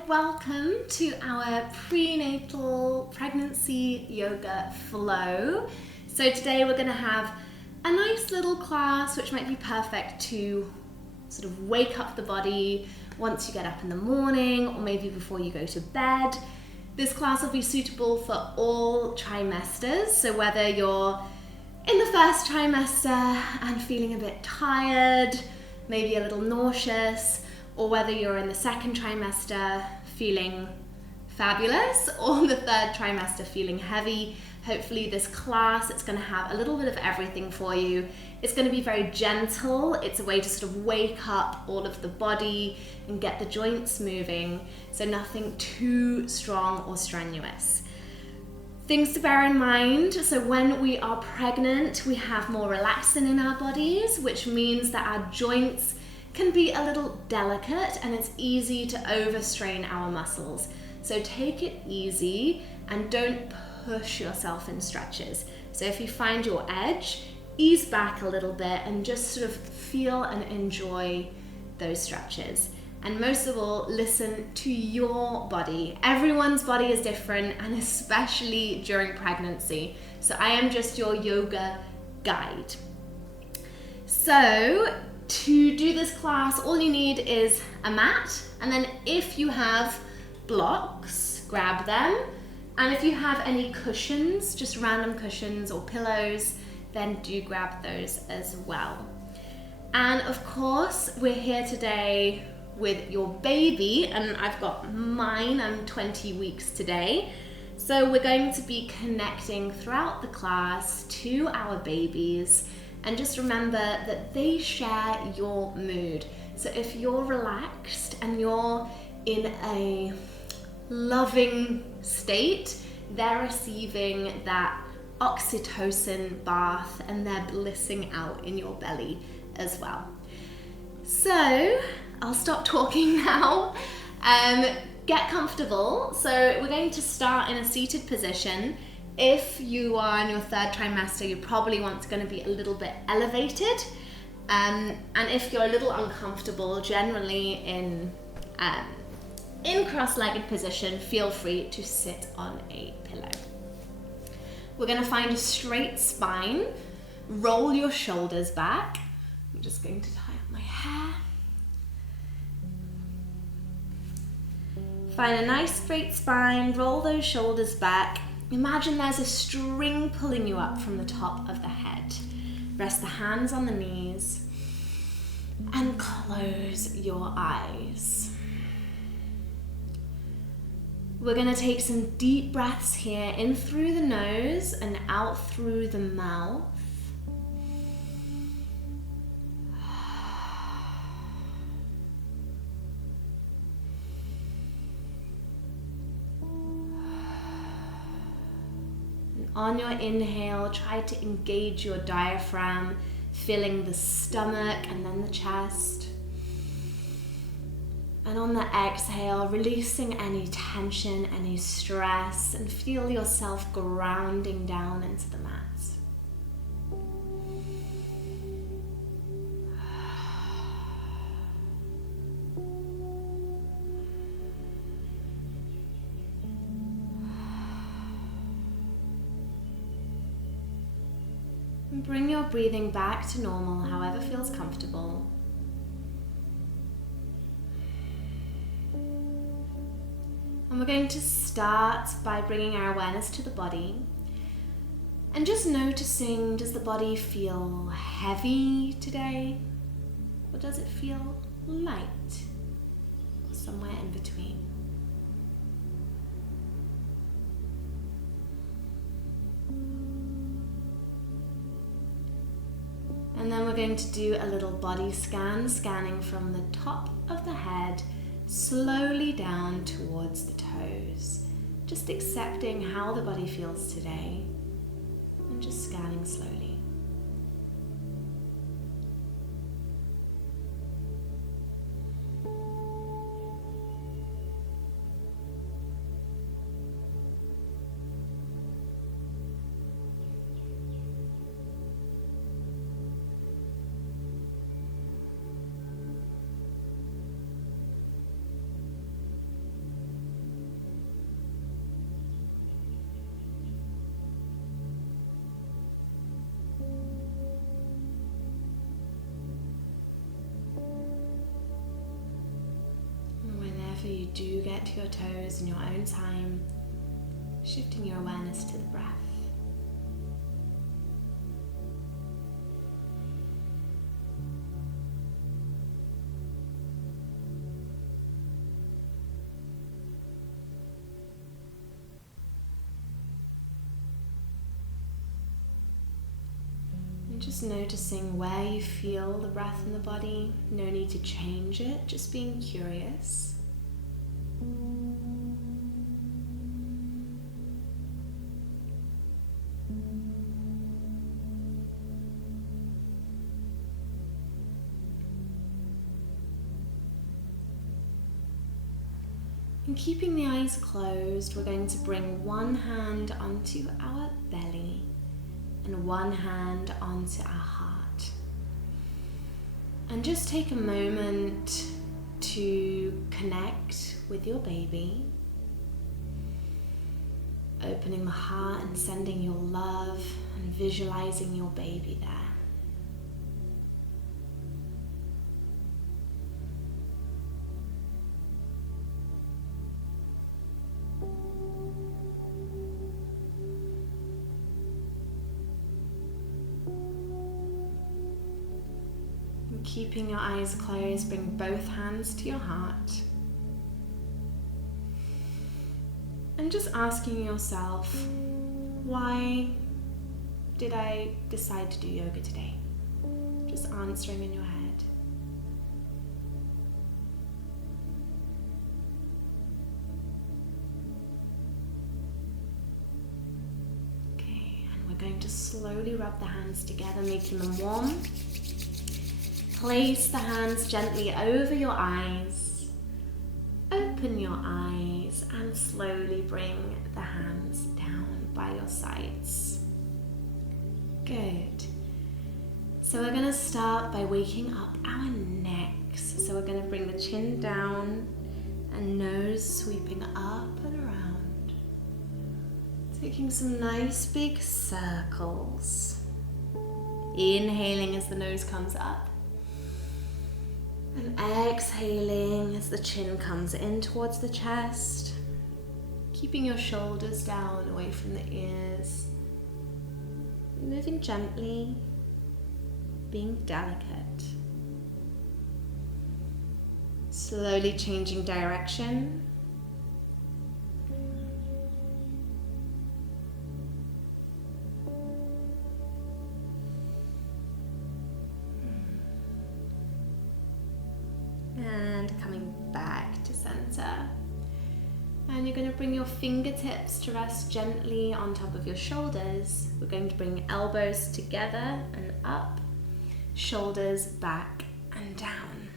and welcome to our prenatal pregnancy yoga flow. So today we're going to have a nice little class which might be perfect to sort of wake up the body once you get up in the morning or maybe before you go to bed. This class will be suitable for all trimesters, so whether you're in the first trimester and feeling a bit tired, maybe a little nauseous, or whether you're in the second trimester feeling fabulous, or the third trimester feeling heavy. Hopefully this class, it's going to have a little bit of everything for you. It's going to be very gentle. It's a way to sort of wake up all of the body and get the joints moving, so nothing too strong or strenuous. Things to bear in mind, so when we are pregnant, we have more relaxin in our bodies, which means that our joints can be a little delicate and it's easy to overstrain our muscles. So take it easy and don't push yourself in stretches. So if you find your edge, ease back a little bit and just sort of feel and enjoy those stretches. And most of all, listen to your body. Everyone's body is different, and especially during pregnancy. So I am just your yoga guide. So to do this class, all you need is a mat, and then if you have blocks, grab them. And if you have any cushions, just random cushions or pillows, then do grab those as well. And of course, we're here today with your baby, and I've got mine, I'm 20 weeks today. So we're going to be connecting throughout the class to our babies, and just remember that they share your mood. So if you're relaxed and you're in a loving state, they're receiving that oxytocin bath and they're blissing out in your belly as well. So I'll stop talking now. Get comfortable. So we're going to start in a seated position. If you are in your third trimester, you probably going to be a little bit elevated. And if you're a little uncomfortable, generally in cross-legged position, feel free to sit on a pillow. We're going to find a straight spine. Roll your shoulders back. I'm just going to tie up my hair. Find a nice straight spine, roll those shoulders back. Imagine there's a string pulling you up from the top of the head. Rest the hands on the knees and close your eyes. We're going to take some deep breaths here, in through the nose and out through the mouth. On your inhale, try to engage your diaphragm, filling the stomach and then the chest. And on the exhale, releasing any tension, any stress, and feel yourself grounding down into the mat. Bring your breathing back to normal, however feels comfortable. And we're going to start by bringing our awareness to the body and just noticing, does the body feel heavy today? Or does it feel light? Or somewhere in between? And then we're going to do a little body scan, scanning from the top of the head slowly down towards the toes. Just accepting how the body feels today and just scanning slowly. do get to your toes in your own time, shifting your awareness to the breath. Just noticing where you feel the breath in the body. No need to change it, just being curious. And keeping the eyes closed, we're going to bring one hand onto our belly and one hand onto our heart. And just take a moment to connect with your baby, opening the heart and sending your love and visualizing your baby there. Keeping your eyes closed, bring both hands to your heart. And just asking yourself, why did I decide to do yoga today? Just answering in your head. Okay, and we're going to slowly rub the hands together, making them warm. Place the hands gently over your eyes. Open your eyes and slowly bring the hands down by your sides. Good. So we're going to start by waking up our necks. So we're going to bring the chin down and nose sweeping up and around. Taking some nice big circles. Inhaling as the nose comes up. And exhaling as the chin comes in towards the chest, keeping your shoulders down away from the ears, moving gently, being delicate, slowly changing direction. And coming back to center. And you're going to bring your fingertips to rest gently on top of your shoulders. We're going to bring elbows together and up, shoulders back and down.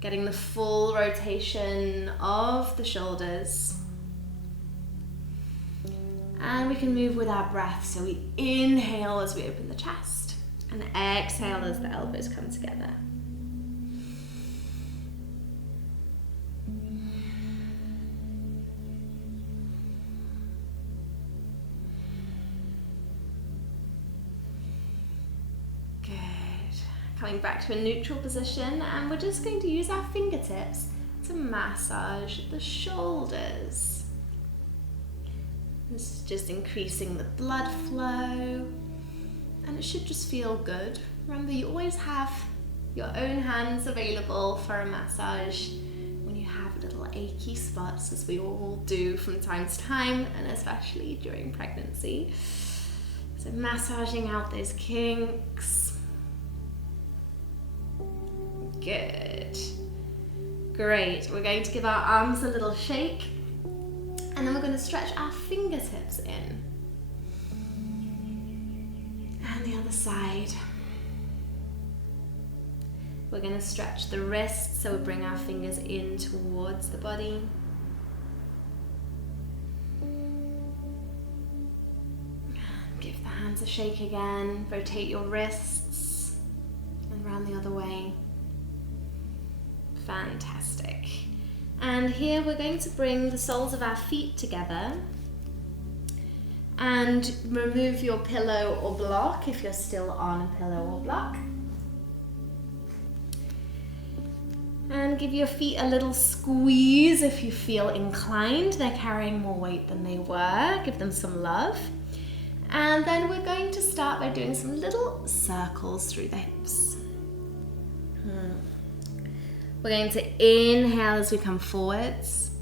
Getting the full rotation of the shoulders. And we can move with our breath. So we inhale as we open the chest and exhale as the elbows come together. Coming back to a neutral position, and we're just going to use our fingertips to massage the shoulders. This is just increasing the blood flow, and it should just feel good. Remember, you always have your own hands available for a massage when you have little achy spots, as we all do from time to time, and especially during pregnancy. So massaging out those kinks. Good. Great. We're going to give our arms a little shake, and then we're going to stretch our fingertips in. And the other side. We're going to stretch the wrists, so we bring our fingers in towards the body. Give the hands a shake again. Rotate your wrists and round the other way. Fantastic. And here we're going to bring the soles of our feet together and remove your pillow or block if you're still on a pillow or block. And And give your feet a little squeeze if you feel inclined. They're carrying more weight than they were. Give them some love. And then we're going to start by doing some little circles through the hips. We're going to inhale as we come forwards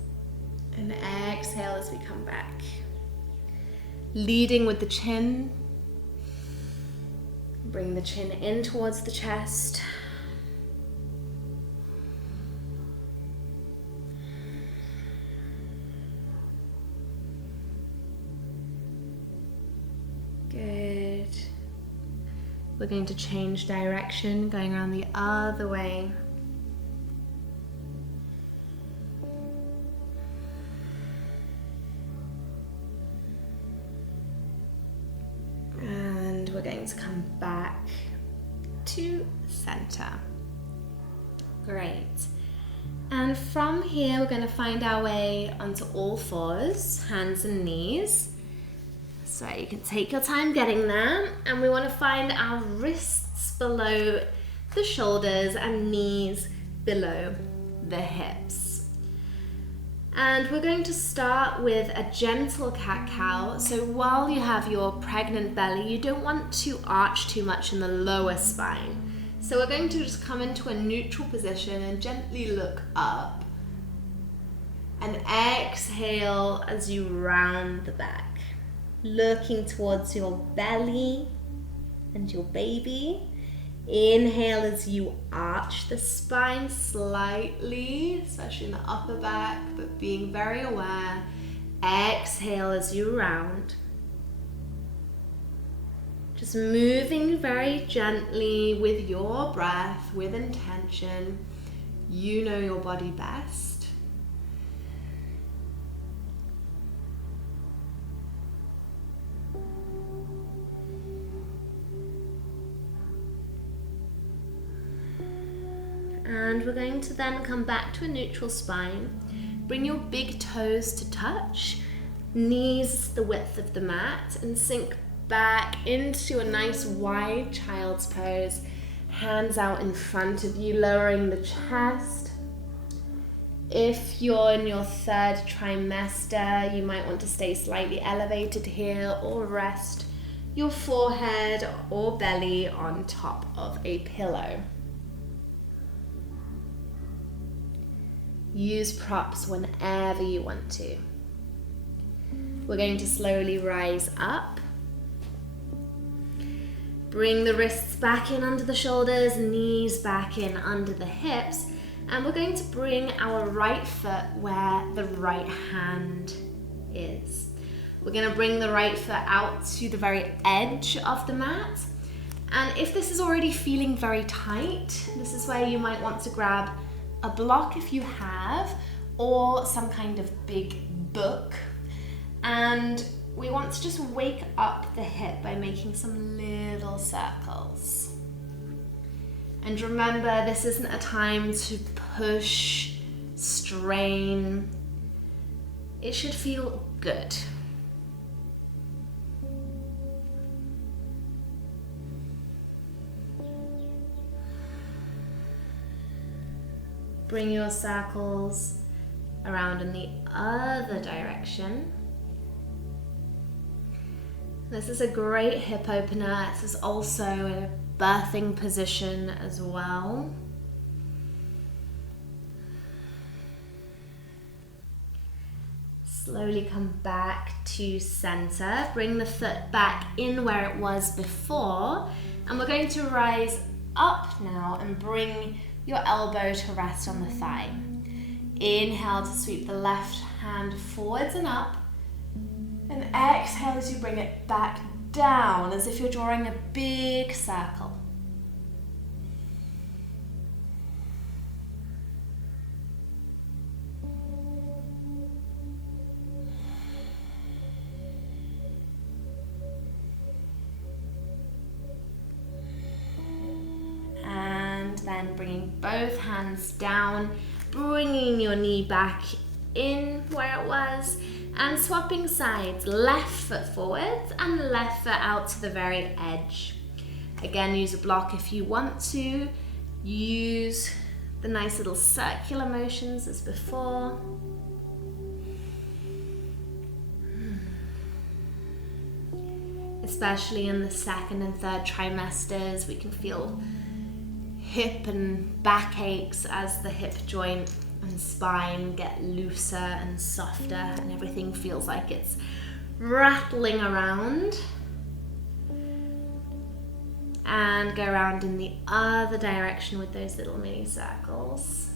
and exhale as we come back. Leading with the chin. Bring the chin in towards the chest. Good. We're going to change direction, going around the other way. And we're going to come back to center. Great. And from here, we're going to find our way onto all fours, hands and knees. So you can take your time getting there, and we want to find our wrists below the shoulders and knees below the hips. And we're going to start with a gentle cat-cow. So while you have your pregnant belly, you don't want to arch too much in the lower spine. So we're going to just come into a neutral position and gently look up. And exhale as you round the back. Looking towards your belly and your baby. Inhale as you arch the spine slightly, especially in the upper back, but being very aware. Exhale as you round. Just moving very gently with your breath, with intention. You know your body best. And we're going to then come back to a neutral spine. Bring your big toes to touch, knees the width of the mat, and sink back into a nice wide child's pose. Hands out in front of you, lowering the chest. If you're in your third trimester, you might want to stay slightly elevated here or rest your forehead or belly on top of a pillow. Use props whenever you want to. We're going to slowly rise up. Bring the wrists back in under the shoulders, knees back in under the hips, and we're going to bring our right foot where the right hand is. We're going to bring the right foot out to the very edge of the mat. And if this is already feeling very tight, this is where you might want to grab a block if you have, or some kind of big book. And we want to just wake up the hip by making some little circles. And remember, this isn't a time to push, strain. It should feel good. Bring your circles around in the other direction. This is a great hip opener. This is also in a birthing position as well. Slowly come back to center. Bring the foot back in where it was before. And we're going to rise up now and bring your elbow to rest on the thigh. Inhale to sweep the left hand forwards and up. And exhale as you bring it back down, as if you're drawing a big circle. And then bringing both hands down, bringing your knee back in where it was, and swapping sides, left foot forwards and left foot out to the very edge. Again, use a block if you want to. Use the nice little circular motions as before. Especially in the second and third trimesters, we can feel hip and back aches as the hip joint and spine get looser and softer, and everything feels like it's rattling around. And go around in the other direction with those little mini circles.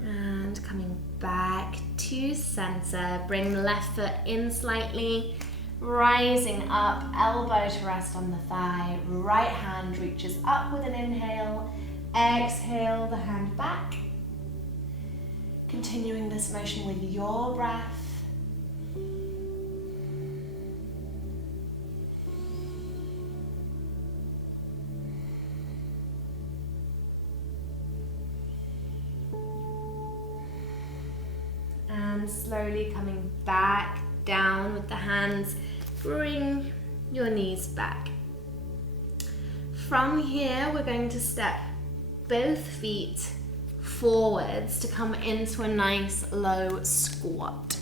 And coming back to center, bring the left foot in slightly, rising up, elbow to rest on the thigh, right hand reaches up with an inhale, exhale the hand back. Continuing this motion with your breath. And slowly coming back down with the hands, bring your knees back. From here, we're going to step both feet forwards to come into a nice low squat.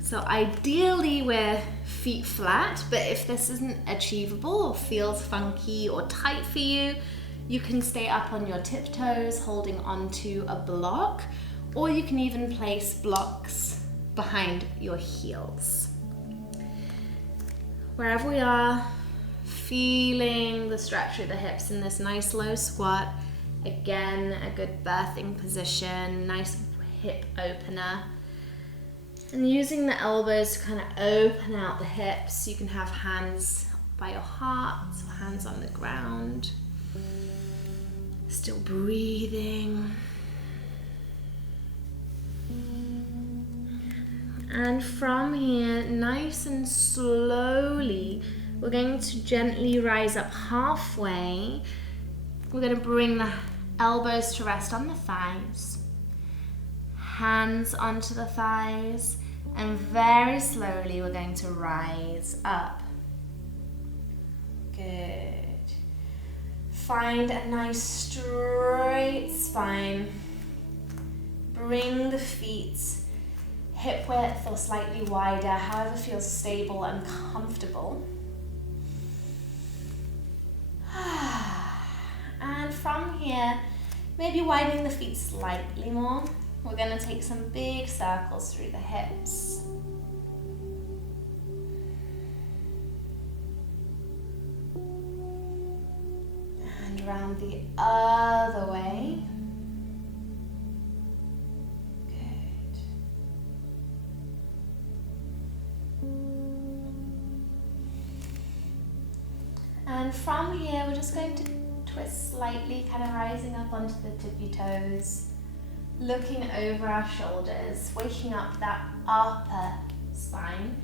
So ideally we're feet flat, but if this isn't achievable or feels funky or tight for you, you can stay up on your tiptoes holding onto a block, or you can even place blocks behind your heels. Wherever we are, feeling the stretch through the hips in this nice low squat. Again, a good birthing position, nice hip opener. And using the elbows to kind of open out the hips, you can have hands by your heart, or hands on the ground. Still breathing. And from here, nice and slowly, we're going to gently rise up halfway. We're going to bring the elbows to rest on the thighs, hands onto the thighs, and very slowly we're going to rise up. Good. Find a nice straight spine. Bring the feet hip width or slightly wider, however feels stable and comfortable. And from here, maybe widening the feet slightly more. We're going to take some big circles through the hips. And round the other way. Good. And from here, we're just going to twist slightly, kind of rising up onto the tippy toes, looking over our shoulders, waking up that upper spine.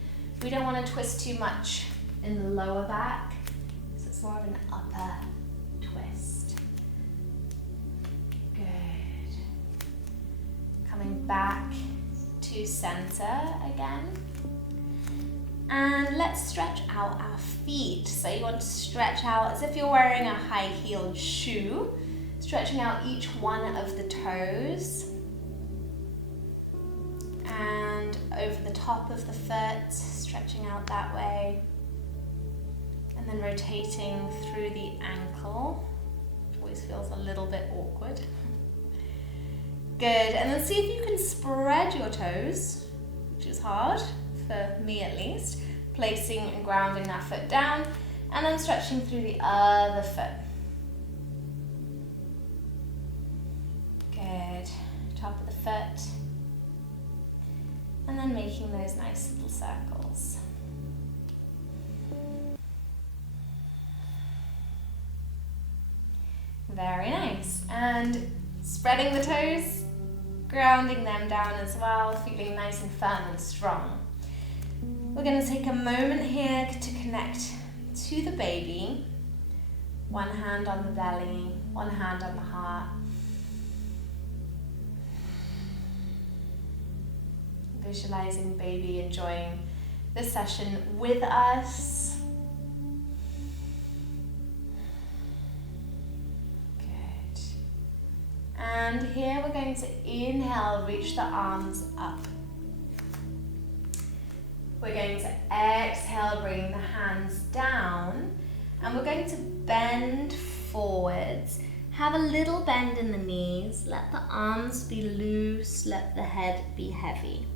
We don't want to twist too much in the lower back, so it's more of an upper twist. Good. Coming back to center again. And let's stretch out our feet. So you want to stretch out as if you're wearing a high-heeled shoe, stretching out each one of the toes. And over the top of the foot, stretching out that way. And then rotating through the ankle, which always feels a little bit awkward. Good, and then see if you can spread your toes, which is hard. For me at least, placing and grounding that foot down, and then stretching through the other foot. Good. Top of the foot. And then making those nice little circles. Very nice. And spreading the toes, grounding them down as well, feeling nice and firm and strong. We're going to take a moment here to connect to the baby. One hand on the belly, one hand on the heart. Visualizing baby enjoying this session with us. Good. And here we're going to inhale, reach the arms up. We're going to exhale, bring the hands down, and we're going to bend forwards. Have a little bend in the knees, let the arms be loose, let the head be heavy.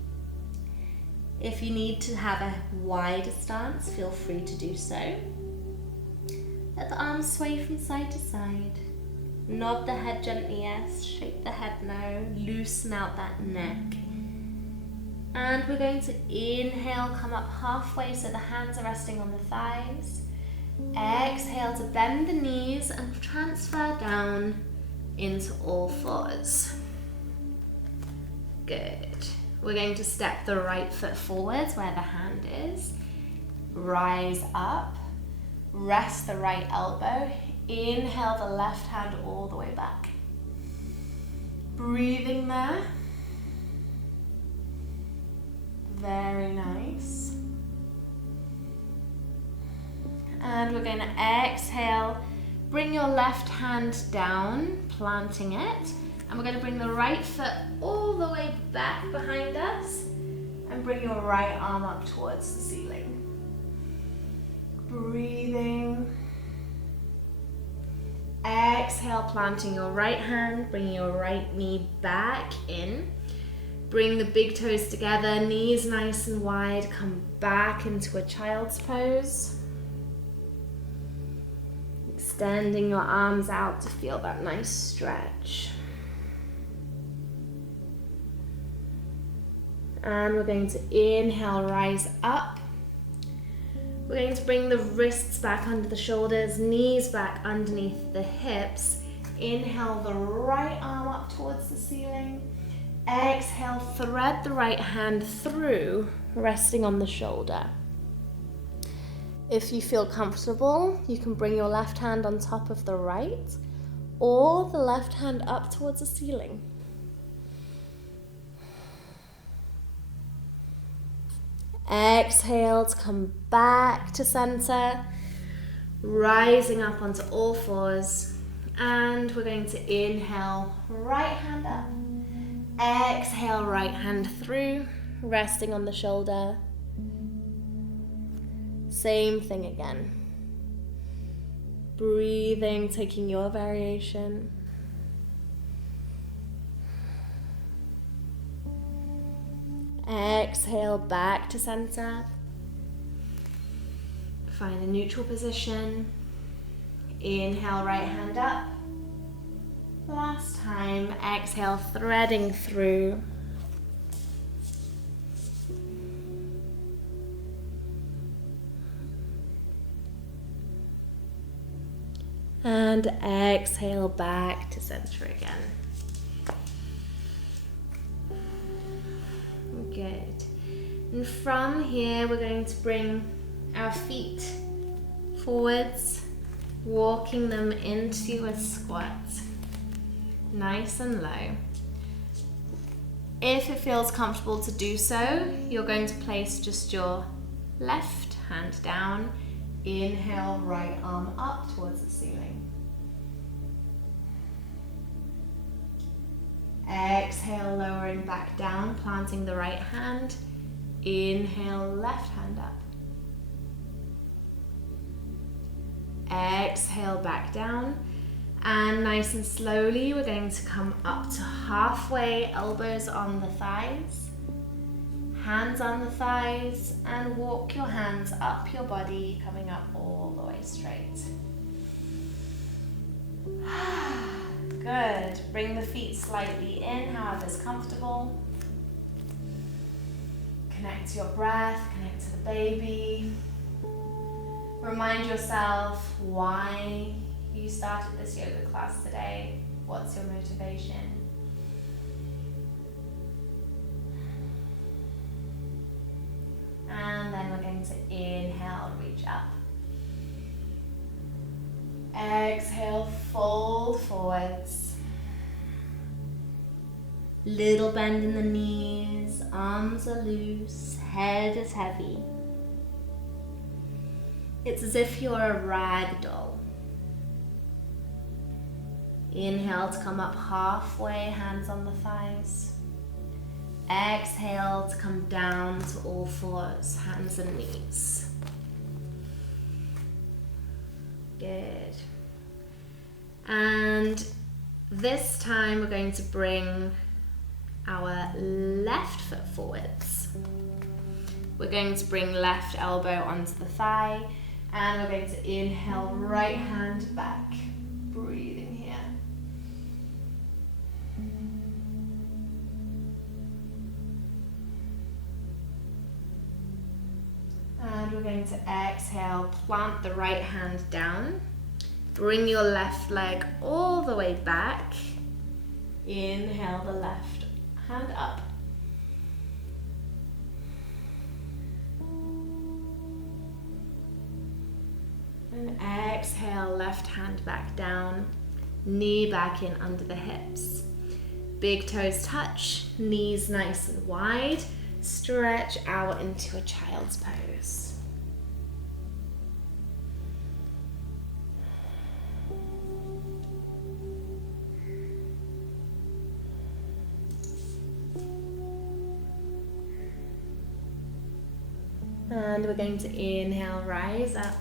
If you need to have a wider stance, feel free to do so. Let the arms sway from side to side. Nod the head gently, yes. Shake the head no. Loosen out that neck. And we're going to inhale, come up halfway so the hands are resting on the thighs. Exhale to bend the knees and transfer down into all fours. Good. We're going to step the right foot forwards where the hand is. Rise up. Rest the right elbow. Inhale the left hand all the way back. Breathing there. Very nice. And we're going to exhale. Bring your left hand down, planting it. And we're going to bring the right foot all the way back behind us. And bring your right arm up towards the ceiling. Breathing. Exhale, planting your right hand, bringing your right knee back in. Bring the big toes together, knees nice and wide, come back into a child's pose. Extending your arms out to feel that nice stretch. And we're going to inhale, rise up. We're going to bring the wrists back under the shoulders, knees back underneath the hips. Inhale the right arm up towards the ceiling. Exhale, thread the right hand through, resting on the shoulder. If you feel comfortable, you can bring your left hand on top of the right or the left hand up towards the ceiling. Exhale to come back to center, rising up onto all fours. And we're going to inhale, right hand up. Exhale, right hand through, resting on the shoulder. Same thing again. Breathing, taking your variation. Exhale, back to center. Find a neutral position. Inhale, right hand up. Last time, exhale, threading through. And exhale, back to center again. Good. And from here, we're going to bring our feet forwards, walking them into a squat. Nice and low. If it feels comfortable to do so, you're going to place just your left hand down. Inhale, right arm up towards the ceiling. Exhale, lowering back down, planting the right hand. Inhale, left hand up. Exhale, back down. And nice and slowly, we're going to come up to halfway, elbows on the thighs, hands on the thighs, and walk your hands up your body, coming up all the way straight. Good. Bring the feet slightly in, however's comfortable. Connect to your breath, connect to the baby. Remind yourself why you started this yoga class today. What's your motivation? And then we're going to inhale, reach up. Exhale, fold forwards. Little bend in the knees, arms are loose, head is heavy. It's as if you're a rag doll. Inhale to come up halfway, hands on the thighs. Exhale to come down to all fours, hands and knees. Good. And this time we're going to bring our left foot forwards. We're going to bring left elbow onto the thigh, and we're going to inhale, right hand back, breathing here. And we're going to exhale, plant the right hand down, bring your left leg all the way back, inhale the left hand up. And exhale, left hand back down, knee back in under the hips. Big toes touch, knees nice and wide. Stretch out into a child's pose. And we're going to inhale, rise up.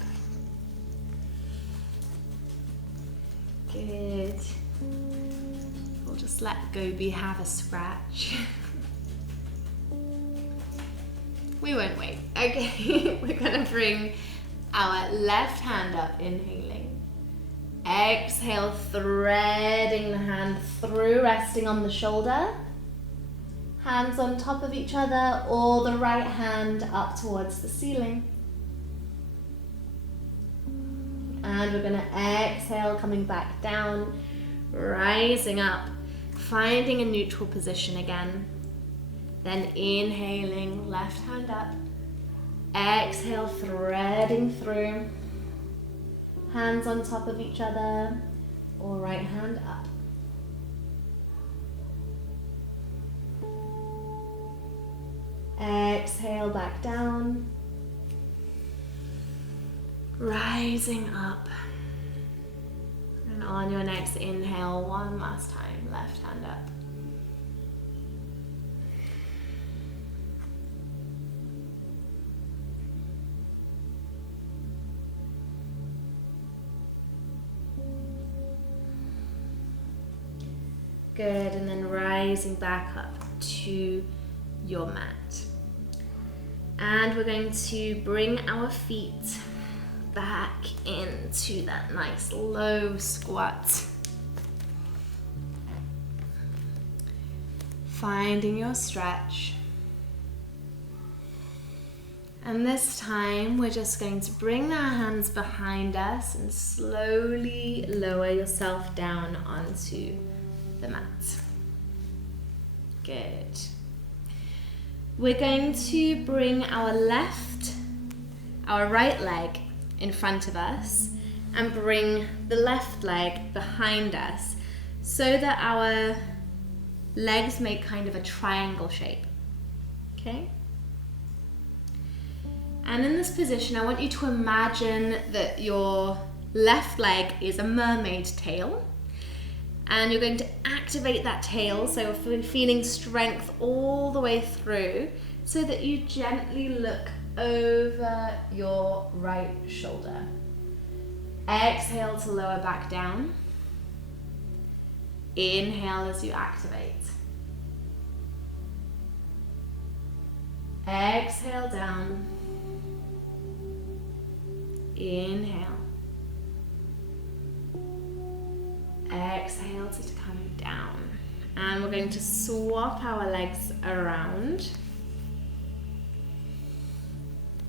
Good. We'll just let Gobi have a scratch. We won't wait. Okay, we're gonna bring our left hand up, inhaling. Exhale, threading the hand through, resting on the shoulder. Hands on top of each other, or the right hand up towards the ceiling. And we're gonna exhale, coming back down, rising up, finding a neutral position again. Then inhaling, left hand up. Exhale, threading through. Hands on top of each other, or right hand up. Exhale, back down. Rising up. And on your next inhale, one last time, left hand up. Good, and then rising back up to your mat. And we're going to bring our feet back into that nice low squat. Finding your stretch. And this time we're just going to bring our hands behind us and slowly lower yourself down onto the mat. Good. We're going to bring our right leg in front of us and bring the left leg behind us so that our legs make kind of a triangle shape. Okay? And in this position, I want you to imagine that your left leg is a mermaid tail. And you're going to activate that tail, so we're feeling strength all the way through, so that you gently look over your right shoulder. Exhale to lower back down. Inhale as you activate. Exhale down. Inhale. Exhale to come down. And we're going to swap our legs around.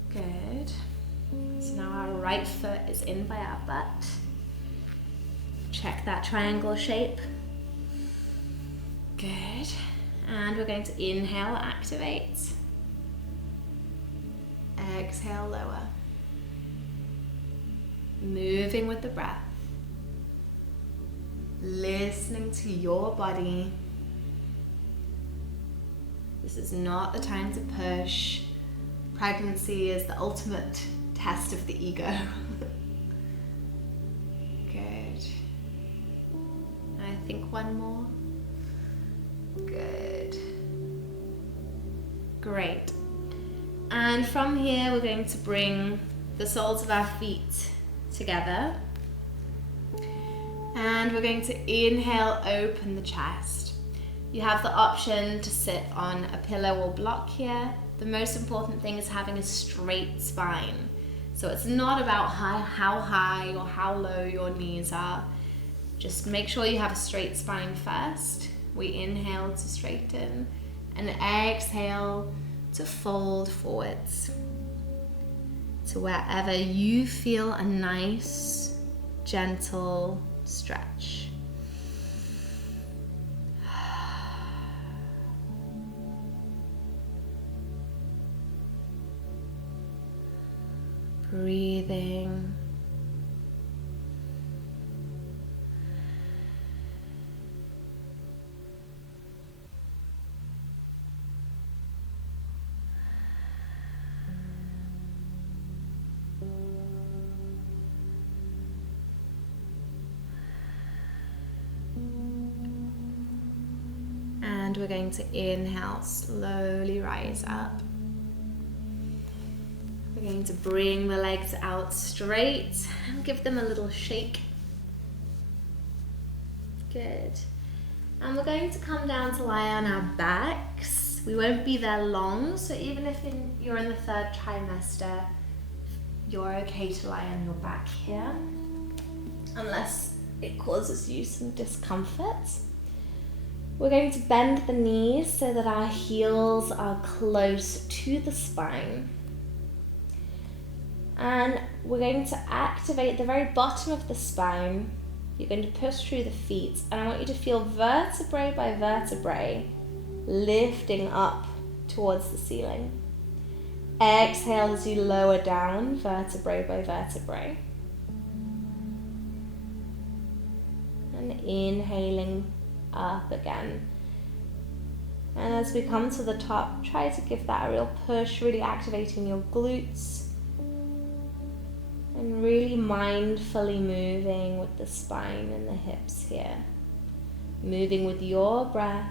Good. So now our right foot is in by our butt. Check that triangle shape. Good. And we're going to inhale, activate. Exhale, lower. Moving with the breath. Listening to your body. This is not the time to push. Pregnancy is the ultimate test of the ego. Good. I think one more. Good. Great. And from here, we're going to bring the soles of our feet together. And we're going to inhale, open the chest. You have the option to sit on a pillow or block here. The most important thing is having a straight spine. So it's not about how high or how low your knees are. Just make sure you have a straight spine first. We inhale to straighten and exhale to fold forwards to wherever you feel a nice, gentle stretch. Breathing. And we're going to inhale, slowly rise up. We're going to bring the legs out straight and give them a little shake. Good. And we're going to come down to lie on our backs. We won't be there long, so even if you're in the third trimester, you're okay to lie on your back here, unless it causes you some discomfort. We're going to bend the knees so that our heels are close to the spine. And we're going to activate the very bottom of the spine. You're going to push through the feet, and I want you to feel vertebrae by vertebrae lifting up towards the ceiling. Exhale as you lower down, vertebrae by vertebrae. And inhaling up again. And as we come to the top, try to give that a real push, really activating your glutes. And really mindfully moving with the spine and the hips here. Moving with your breath.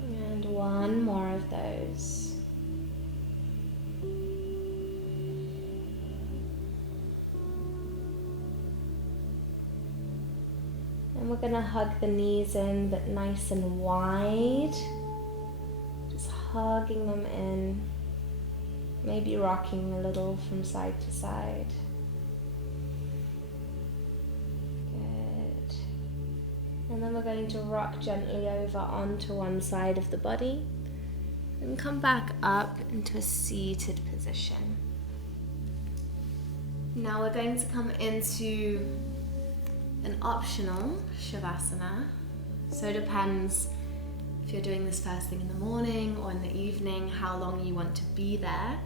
And one more of those. And we're going to hug the knees in, but nice and wide. Just hugging them in. Maybe rocking a little from side to side. Good. And then we're going to rock gently over onto one side of the body. And come back up into a seated position. Now we're going to come into an optional Shavasana. So it depends if you're doing this first thing in the morning or in the evening, how long you want to be there.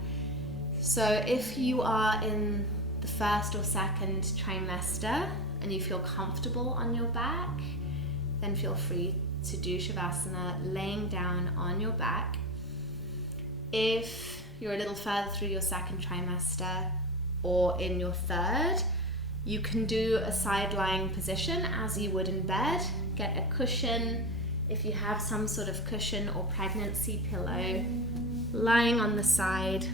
So if you are in the first or second trimester and you feel comfortable on your back, then feel free to do Shavasana laying down on your back. If you're a little further through your second trimester or in your third, you can do a side lying position as you would in bed. Get a cushion, if you have some sort of cushion or pregnancy pillow, lying on the side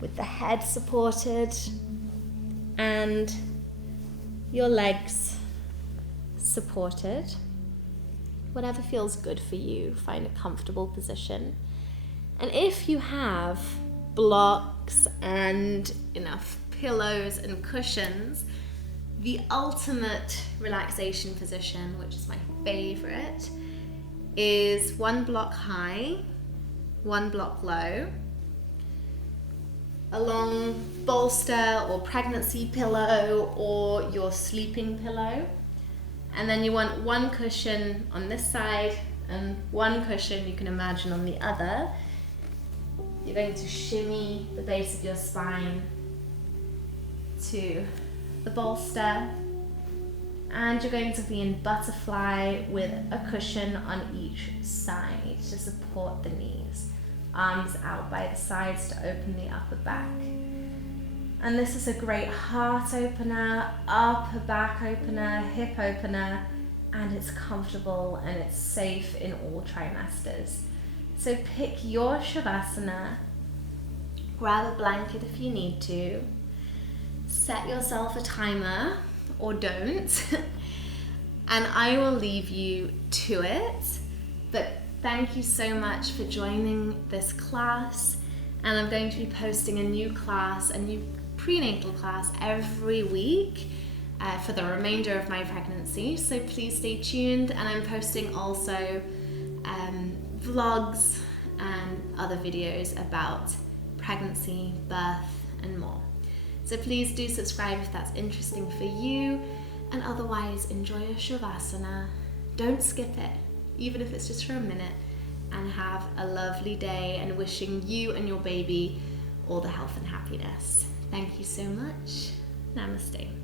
with the head supported and your legs supported. Whatever feels good for you, find a comfortable position. And if you have blocks and enough pillows and cushions, the ultimate relaxation position, which is my favorite, is one block high, one block low, a long bolster or pregnancy pillow or your sleeping pillow. And then you want one cushion on this side and one cushion you can imagine on the other. You're going to shimmy the base of your spine to the bolster, and you're going to be in butterfly with a cushion on each side to support the knees. Arms out by the sides to open the upper back. And this is a great heart opener, upper back opener, hip opener, and it's comfortable and it's safe in all trimesters. So pick your Shavasana, grab a blanket if you need to, set yourself a timer or don't, and I will leave you to it. But thank you so much for joining this class, and I'm going to be posting a new class, a new prenatal class every week for the remainder of my pregnancy, so please stay tuned. And I'm posting also vlogs and other videos about pregnancy, birth and more. So please do subscribe if that's interesting for you, and otherwise enjoy your Shavasana. Don't skip it, even if it's just for a minute, and have a lovely day, and wishing you and your baby all the health and happiness. Thank you so much. Namaste.